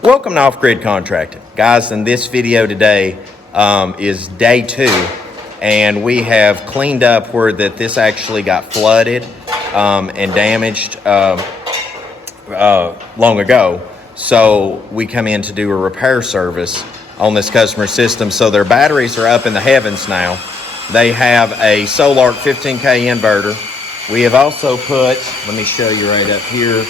Welcome to Off-Grid Contracting. Guys, in this video today is day 2, and we have cleaned up where that this actually got flooded and damaged long ago. So we come in to do a repair service on this customer system. So their batteries are up in the heavens now. They have a Solar 15K inverter. We have also put, let me show you right up here.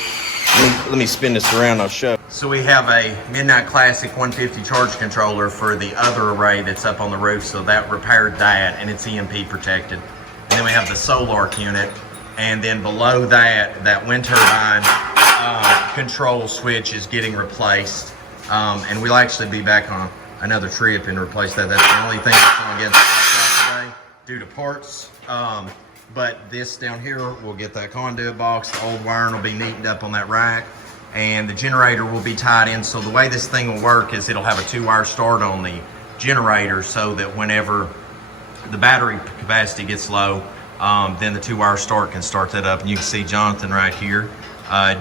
Let me spin this around, I'll show. So we have a Midnight Classic 150 charge controller for the other array that's up on the roof, so that repaired that, and it's EMP protected. And then we have the Solar unit, and then below that, that wind turbine control switch is getting replaced. And we'll actually be back on another trip and replace that. That's the only thing that's going to get today due to parts. But this down here, we'll get that conduit box. The old wiring will be neatened up on that rack, and the generator will be tied in. So the way this thing will work is it'll have a 2-wire start on the generator, so that whenever the battery capacity gets low, then the 2-wire start can start that up. And you can see Jonathan right here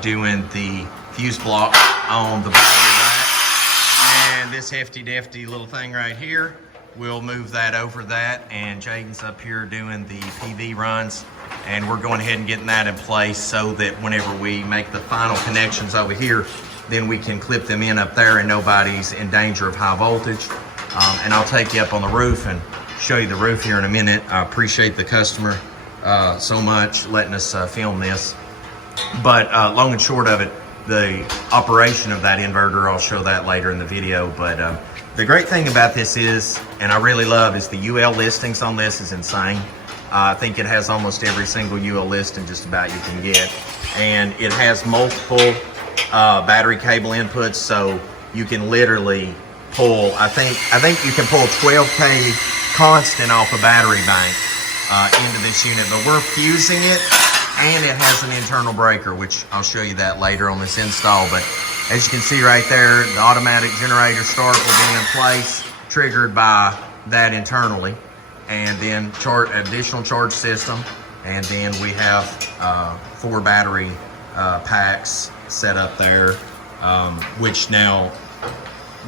doing the fuse block on the battery rack. And this hefty little thing right here, we'll move that over that, and Jaden's up here doing the PV runs, and we're going ahead and getting that in place so that whenever we make the final connections over here, then we can clip them in up there and nobody's in danger of high voltage. And I'll take you up on the roof and show you the roof here in a minute. I appreciate the customer so much letting us film this. But long and short of it, the operation of that inverter, I'll show that later in the video. But the great thing about this is, and I really love, is the UL listings on this is insane. I think it has almost every single UL listing just about you can get. And it has multiple battery cable inputs, so you can literally pull, I think you can pull 12K constant off a battery bank into this unit. But we're fusing it, and it has an internal breaker, which I'll show you that later on this install. But as you can see right there, the automatic generator start will be in place, triggered by that internally. And then additional charge system. And then we have 4 battery packs set up there, which now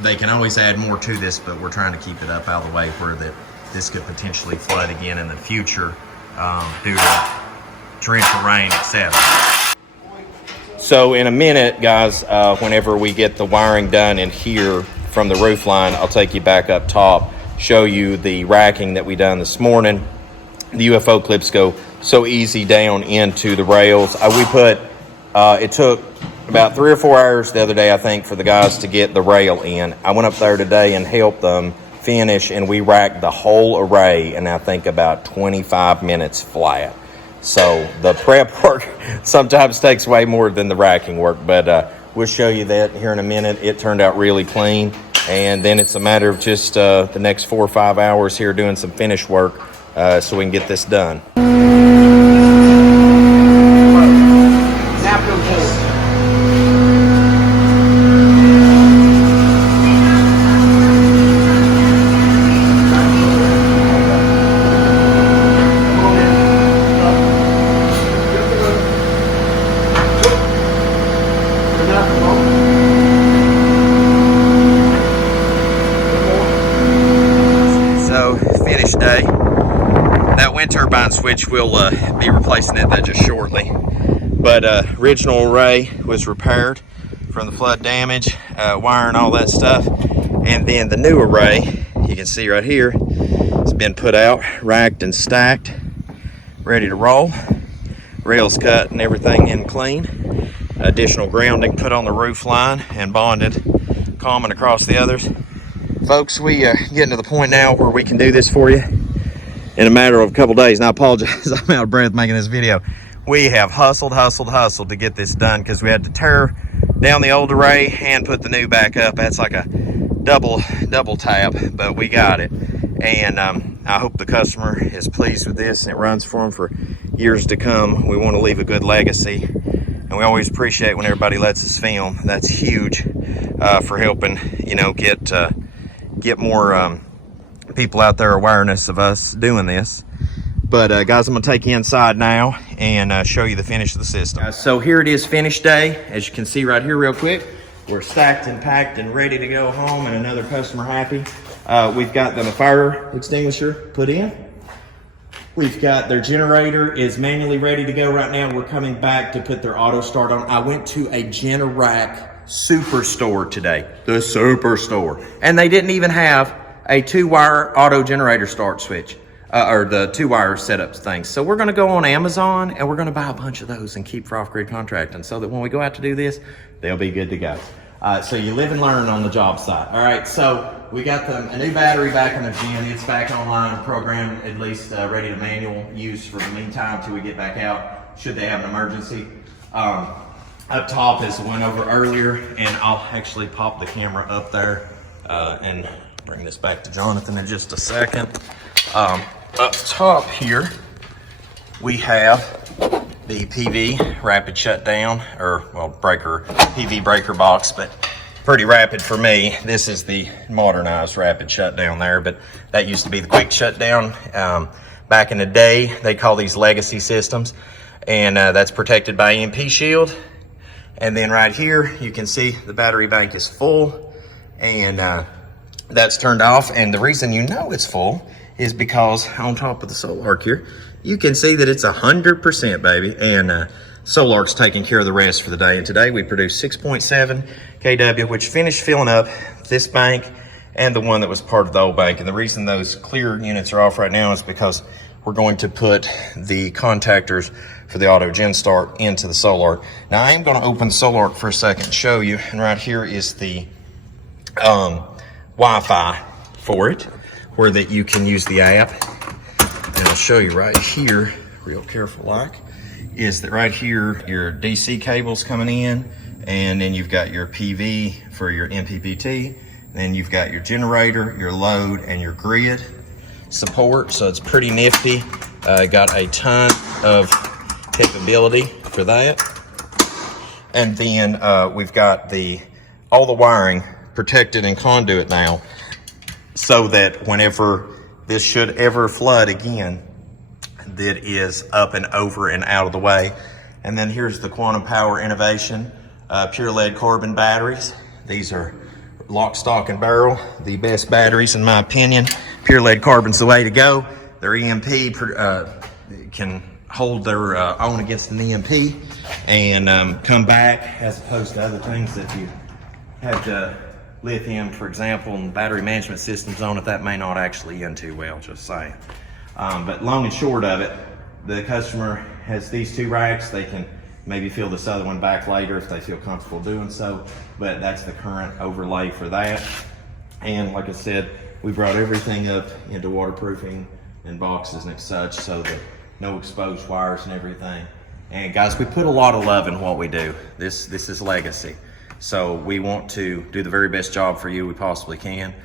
they can always add more to this, but we're trying to keep it up out of the way where this could potentially flood again in the future due to torrential rain, etc. So in a minute, guys, whenever we get the wiring done in here from the roof line, I'll take you back up top, show you the racking that we done this morning. The UFO clips go so easy down into the rails. It took about 3 or 4 hours the other day, I think, for the guys to get the rail in. I went up there today and helped them finish, and we racked the whole array in, I think, about 25 minutes flat. So the prep work sometimes takes way more than the racking work, but we'll show you that here in a minute. It turned out really clean, and then it's a matter of just the next 4 or 5 hours here doing some finish work so we can get this done. Day. That wind turbine switch, will be replacing that just shortly. But original array was repaired from the flood damage, wiring, all that stuff. And then the new array, you can see right here, it's been put out, racked and stacked, ready to roll. Rails cut and everything in clean. Additional grounding put on the roof line and bonded, common across the others. Folks, we getting to the point now where we can do this for you in a matter of a couple days. And I apologize, I'm out of breath making this video. We have hustled to get this done because we had to tear down the old array and put the new back up. That's like a double tap, but we got it. And I hope the customer is pleased with this and it runs for them for years to come. We want to leave a good legacy, and we always appreciate when everybody lets us film. That's huge for helping, get more people out there awareness of us doing this. But guys, I'm gonna take you inside now and show you the finish of the system. So here it is, finish day. As you can see right here real quick, we're stacked and packed and ready to go home, and another customer happy. We've got the fire extinguisher put in. We've got their generator is manually ready to go right now. We're coming back to put their auto start on. I went to a Generac Superstore today, the Superstore, and they didn't even have a 2-wire auto generator start switch, or the 2-wire setup things. So we're gonna go on Amazon and we're gonna buy a bunch of those and keep for off-grid contracting so that when we go out to do this, they'll be good to go. So you live and learn on the job site. All right, so we got a new battery back in the gym. It's back online, programmed, at least ready to manual use for the meantime till we get back out, should they have an emergency. Up top, as I went over earlier, and I'll actually pop the camera up there and bring this back to Jonathan in just a second. Up top here, we have the PV rapid shutdown, or well, PV breaker box, but pretty rapid for me. This is the modernized rapid shutdown there, but that used to be the quick shutdown. Back in the day, they call these legacy systems, and that's protected by EMP shield. And then right here, you can see the battery bank is full, and that's turned off. And the reason you know it's full is because on top of the Solarc here, you can see that it's 100%, baby. And Solarc's taking care of the rest for the day. And today we produced 6.7 kW, which finished filling up this bank and the one that was part of the old bank. And the reason those clear units are off right now is because we're going to put the contactors for the auto gen start into the Solarc. Now I am going to open the Solarc for a second and show you. And right here is the Wi-Fi for it, where that you can use the app. And I'll show you right here, real careful like, is that right here, your DC cables coming in, and then you've got your PV for your MPPT, then you've got your generator, your load, and your grid support. So it's pretty nifty. Got a ton of capability for that. And then we've got all the wiring protected in conduit now, so that whenever this should ever flood again, that is up and over and out of the way. And then here's the Quantum Power Innovation pure lead carbon batteries. These are lock, stock, and barrel, the best batteries in my opinion. Pure lead carbon's the way to go. Their EMP can hold their own against an EMP and come back, as opposed to other things that you have to lithium, for example, and battery management systems on it, that may not actually end too well, just saying. But long and short of it, the customer has these 2 racks. They can maybe fill this other one back later if they feel comfortable doing so, but that's the current overlay for that. And like I said, we brought everything up into waterproofing and boxes and such, so that no exposed wires and everything. And guys, we put a lot of love in what we do. This is legacy. So we want to do the very best job for you we possibly can.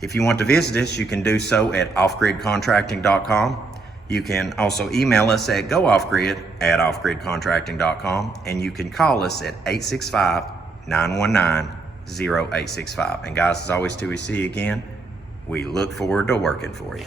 If you want to visit us, you can do so at offgridcontracting.com. You can also email us at gooffgrid@offgridcontracting.com, and you can call us at 865-919-0865. And guys, as always, till we see you again, we look forward to working for you.